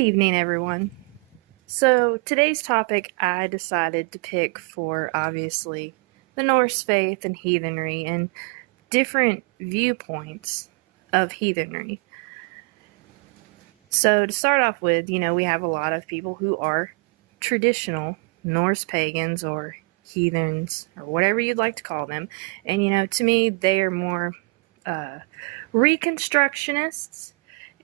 evening, everyone. So, today's topic I decided to pick for obviously the Norse faith and heathenry and different viewpoints of heathenry. So, to start off with, we have a lot of people who are traditional Norse pagans or heathens or whatever you'd like to call them. And, to me, they are more reconstructionists,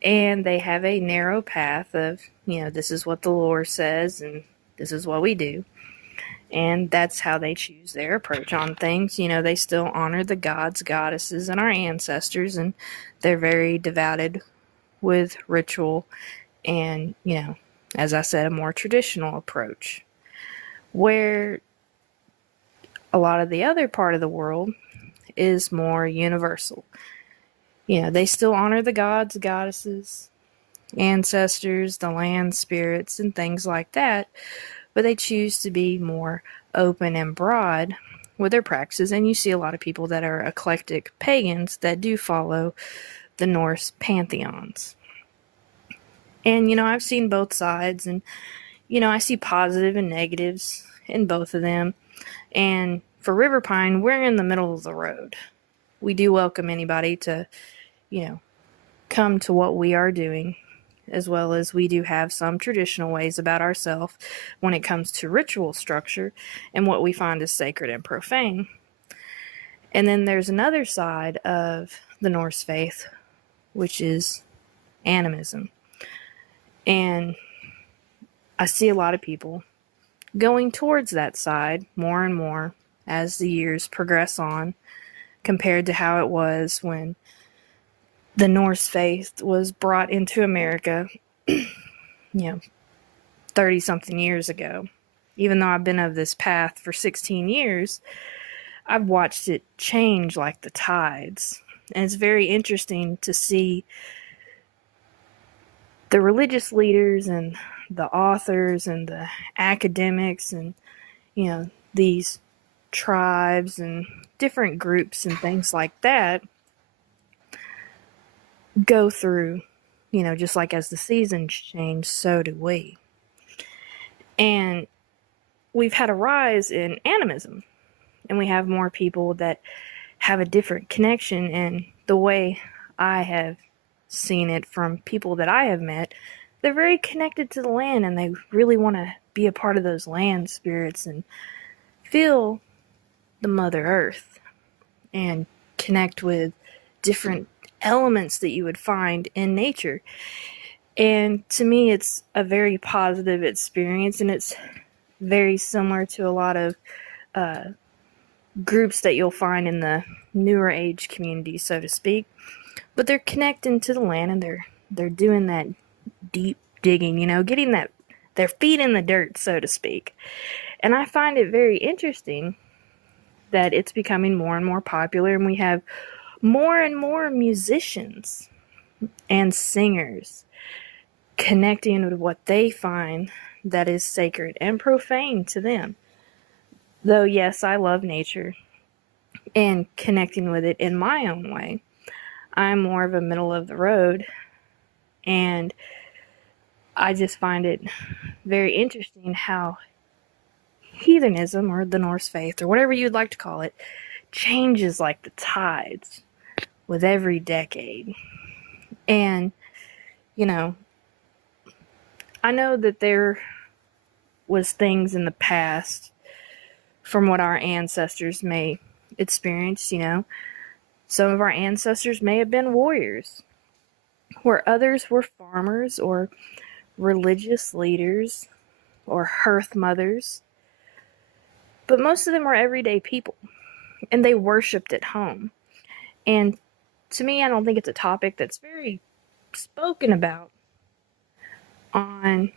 and they have a narrow path of, this is what the lore says and this is what we do. And that's how they choose their approach on things. They still honor the gods, goddesses, and our ancestors, and they're very devoted with ritual and, as I said, a more traditional approach. Where a lot of the other part of the world is more universal. They still honor the gods, goddesses, ancestors, the land spirits, and things like that, but they choose to be more open and broad with their practices. And you see a lot of people that are eclectic pagans that do follow the Norse pantheons. And I've seen both sides, and I see positive and negatives in both of them. And for River Pine, we're in the middle of the road. We do welcome anybody to come to what we are doing, as well as we do have some traditional ways about ourselves when it comes to ritual structure and what we find is sacred and profane. And then there's another side of the Norse faith, which is animism. And I see a lot of people going towards that side more and more as the years progress on, compared to how it was when the Norse faith was brought into America, 30-something years ago. Even though I've been of this path for 16 years, I've watched it change like the tides. And it's very interesting to see the religious leaders and the authors and the academics and, these tribes and different groups and things like that go through, just like as the seasons change, so do we. And we've had a rise in animism, and we have more people that have a different connection. And the way I have seen it from people that I have met, they're very connected to the land, and they really want to be a part of those land spirits and feel the Mother Earth and connect with different elements that you would find in nature. And to me, it's a very positive experience, and it's very similar to a lot of groups that you'll find in the newer age community, so to speak. But they're connecting to the land, and they're doing that deep digging, getting their feet in the dirt, so to speak. And I find it very interesting that it's becoming more and more popular, and we have more and more musicians and singers connecting with what they find that is sacred and profane to them. Though, yes, I love nature and connecting with it in my own way. I'm more of a middle of the road, and I just find it very interesting how heathenism, or the Norse faith, or whatever you'd like to call it, changes like the tides with every decade. And, I know that there was things in the past from what our ancestors may experience, Some of our ancestors may have been warriors, where others were farmers or religious leaders or hearth mothers. But most of them were everyday people, and they worshipped at home. And to me, I don't think it's a topic that's very spoken about on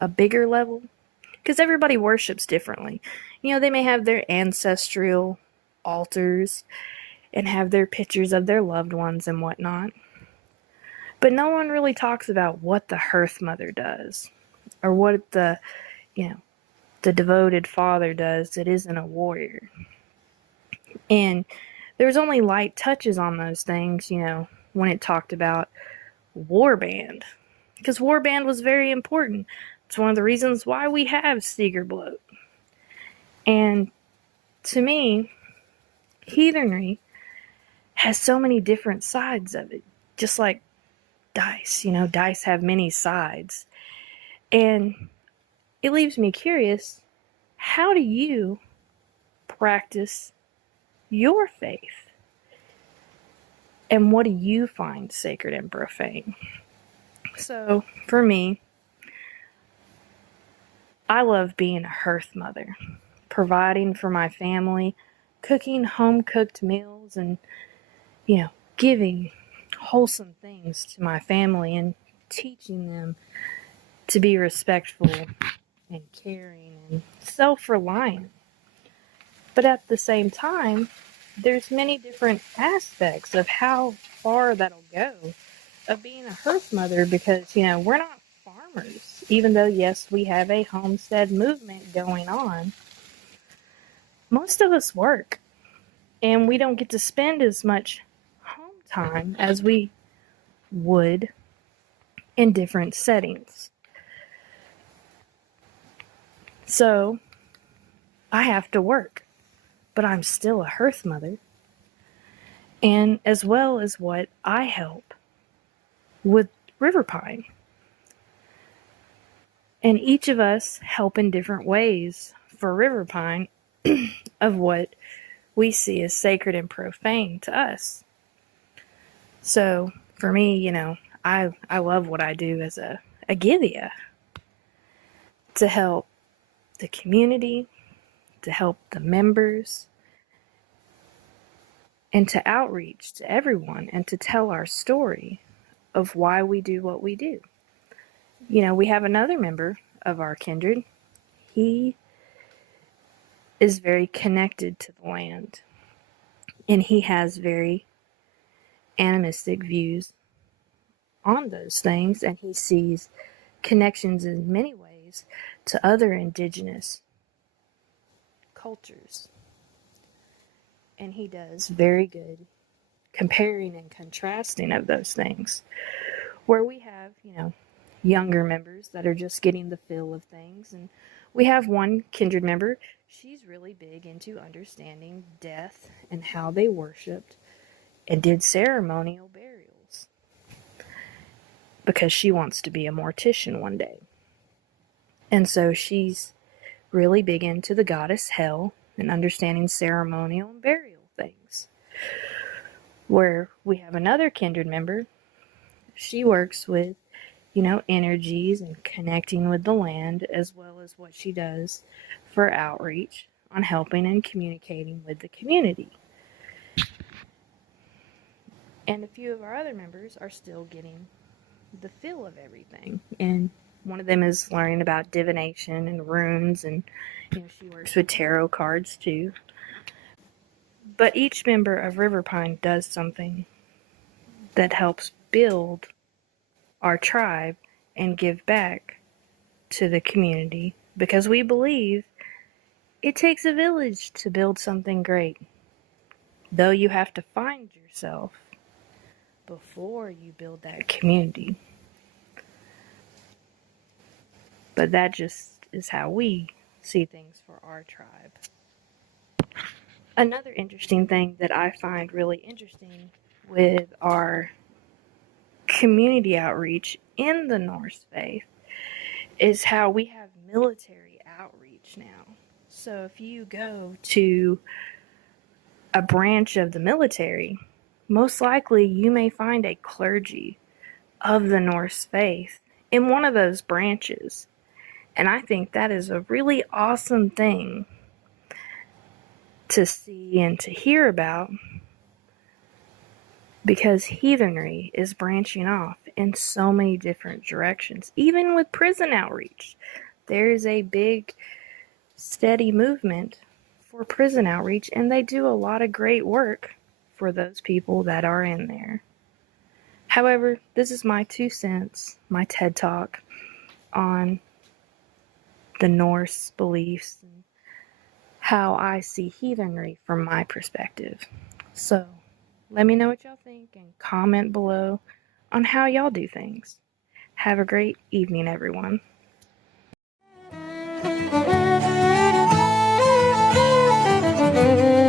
a bigger level, because everybody worships differently. They may have their ancestral altars and have their pictures of their loved ones and whatnot. But no one really talks about what the hearth mother does, or what the devoted father does that isn't a warrior. And there was only light touches on those things, when it talked about war band. because warband was very important. It's one of the reasons why we have Bloat. And to me, heathenry has so many different sides of it, just like dice. Dice have many sides. And it leaves me curious, how do you practice your faith? And what do you find sacred and profane? So, for me, I love being a hearth mother, providing for my family, cooking home-cooked meals, and, giving wholesome things to my family and teaching them to be respectful and caring and self-reliant. But at the same time, there's many different aspects of how far that'll go of being a hearth mother, because, we're not farmers. Even though, yes, we have a homestead movement going on, most of us work, and we don't get to spend as much home time as we would in different settings. So, I have to work, but I'm still a hearth mother. And as well as what I help with River Pine. And each of us help in different ways for River Pine of what we see as sacred and profane to us. So for me, I love what I do as a Githia, to help the community, to help the members, and to outreach to everyone and to tell our story of why we do what we do. We have another member of our kindred. He is very connected to the land, and he has very animistic views on those things, and he sees connections in many ways to other indigenous cultures. And he does very good comparing and contrasting of those things, where we have, younger members that are just getting the feel of things. And we have one kindred member, she's really big into understanding death and how they worshipped and did ceremonial burials, because she wants to be a mortician one day. And so she's really big into the goddess Hel and understanding ceremonial and burial things. Where we have another kindred member, she works with, energies and connecting with the land, as well as what she does for outreach on helping and communicating with the community. And a few of our other members are still getting the feel of everything. And one of them is learning about divination and runes, and she works with tarot cards too. But each member of River Pine does something that helps build our tribe and give back to the community, because we believe it takes a village to build something great. Though you have to find yourself before you build that community. But that just is how we see things for our tribe. Another interesting thing that I find really interesting with our community outreach in the Norse faith is how we have military outreach now. So if you go to a branch of the military, most likely you may find a clergy of the Norse faith in one of those branches. And I think that is a really awesome thing to see and to hear about, because heathenry is branching off in so many different directions. Even with prison outreach, there is a big, steady movement for prison outreach, and they do a lot of great work for those people that are in there. However, this is my 2 cents, my TED Talk on the Norse beliefs and how I see heathenry from my perspective. So, let me know what y'all think and comment below on how y'all do things. Have a great evening, everyone.